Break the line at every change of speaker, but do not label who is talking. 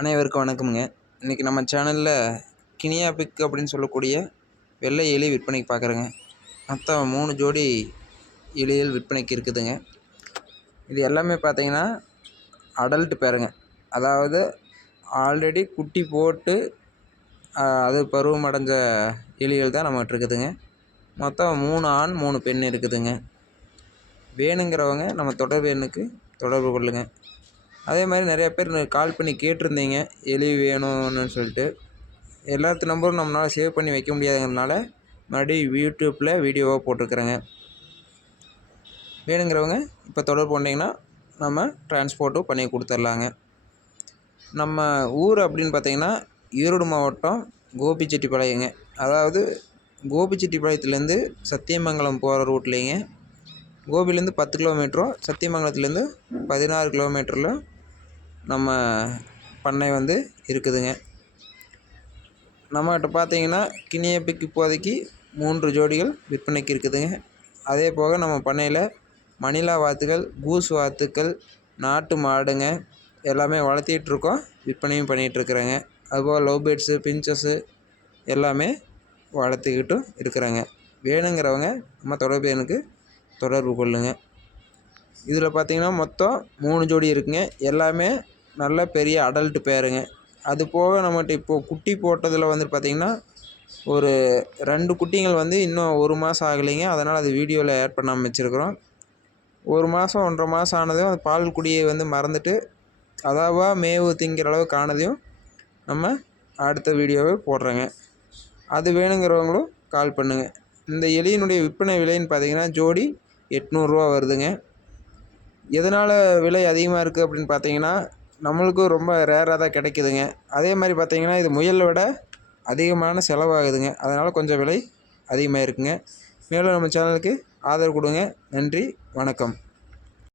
அனைவருக்கும் வணக்கமுங்க. இன்றைக்கி நம்ம சேனலில் கினியா பிக் அப்படின்னு சொல்லக்கூடிய வெள்ளை எலி விற்பனைக்கு பார்க்குறேங்க. மொத்தம் மூணு ஜோடி எலிகள் விற்பனைக்கு இருக்குதுங்க. இது எல்லாமே பார்த்தீங்கன்னா அடல்ட் பேருங்க அதாவது ஆல்ரெடி குட்டி போட்டு அது பருவம் அடைஞ்ச எலிகள் தான் நம்மகிட்ட இருக்குதுங்க. மொத்தம் மூணு ஆண் மூணு பெண் இருக்குதுங்க. வேணுங்கிறவங்க நம்ம தொடர்பு எண்ணுக்கு தொடர்பு கொள்ளுங்கள் அதே மாதிரி நிறையா பேர் கால் பண்ணி கேட்டிருந்தீங்க எலி வேணும்னு சொல்லிட்டு. எல்லாத்து நம்பரும் நம்மளால் சேவ் பண்ணி வைக்க முடியாதுங்கிறதுனால மறுபடியும் யூடியூப்பில் வீடியோவாக போட்டிருக்குறேங்க. வேணுங்கிறவங்க இப்போ தொடர்பு பண்ணிங்கன்னா நம்ம டிரான்ஸ்போர்ட்டும் பண்ணி கொடுத்துர்லாங்க நம்ம ஊர் அப்படின்னு பார்த்தீங்கன்னா ஈரோடு மாவட்டம் கோபிச்செட்டிப்பாளையங்க. அதாவது கோபிச்செட்டிப்பாளையத்துலேருந்து சத்தியமங்கலம் போகிற ரூட்லேங்க கோபிலேருந்து பத்து கிலோமீட்டரும் சத்தியமங்கலத்துலேருந்து பதினாறு கிலோமீட்டரில் நம்ம பண்ணை வந்து இருக்குதுங்க. நம்மகிட்ட பார்த்தீங்கன்னா கினியப்பிக்கு இப்போதைக்கு மூன்று ஜோடிகள் விற்பனைக்கு இருக்குதுங்க. அதே போக நம்ம பண்ணையில் மணிலா வாத்துகள் கூஸ் வாத்துக்கள் நாட்டு மாடுங்க எல்லாமே வளர்த்திட்ருக்கோம் விற்பனையும் பண்ணிகிட்ருக்குறேங்க அதுபோக லவ் பேர்ட்ஸு பிஞ்சஸ்ஸு எல்லாமே வளர்த்துக்கிட்டும் இருக்கிறேங்க. வேணுங்கிறவங்க நம்ம தொடர்பு எனக்கு தொடர்பு கொள்ளுங்கள் இதில் பார்த்திங்கன்னா மொத்தம் மூணு ஜோடி இருக்குங்க. எல்லாமே நல்ல பெரிய அடல்ட்டு பேருங்க. அது போக நம்மகிட்ட இப்போது குட்டி போட்டதில் வந்துட்டு பார்த்திங்கன்னா ஒரு ரெண்டு குட்டிங்கள் வந்து இன்னும் ஒரு மாதம் ஆகலைங்க. அதனால் அது வீடியோவில் ஆட் பண்ணாமல் வச்சுருக்குறோம். ஒரு மாதம் ஒன்றரை மாதம் ஆனதும் அது பால் குடியை வந்து மறந்துட்டு அதாவா மேவு திங்கிற அளவுக்கு ஆனதையும் நம்ம அடுத்த வீடியோவை போடுறேங்க. அது வேணுங்கிறவங்களும் கால் பண்ணுங்கள் இந்த எலியினுடைய விற்பனை விலைன்னு பார்த்தீங்கன்னா ஜோடி எட்நூறுரூவா வருதுங்க. எதனால் விலை அதிகமாக இருக்குது அப்படின்னு பார்த்தீங்கன்னா நம்மளுக்கும் ரொம்ப ரேராக தான் கிடைக்குதுங்க. அதே மாதிரி பார்த்திங்கன்னா இது முயலை விட அதிகமான செலவாகுதுங்க. அதனால் கொஞ்சம் விலை அதிகமாக இருக்குதுங்க மேலும் நம்ம சேனலுக்கு ஆதரவு கொடுங்க. நன்றி வணக்கம்.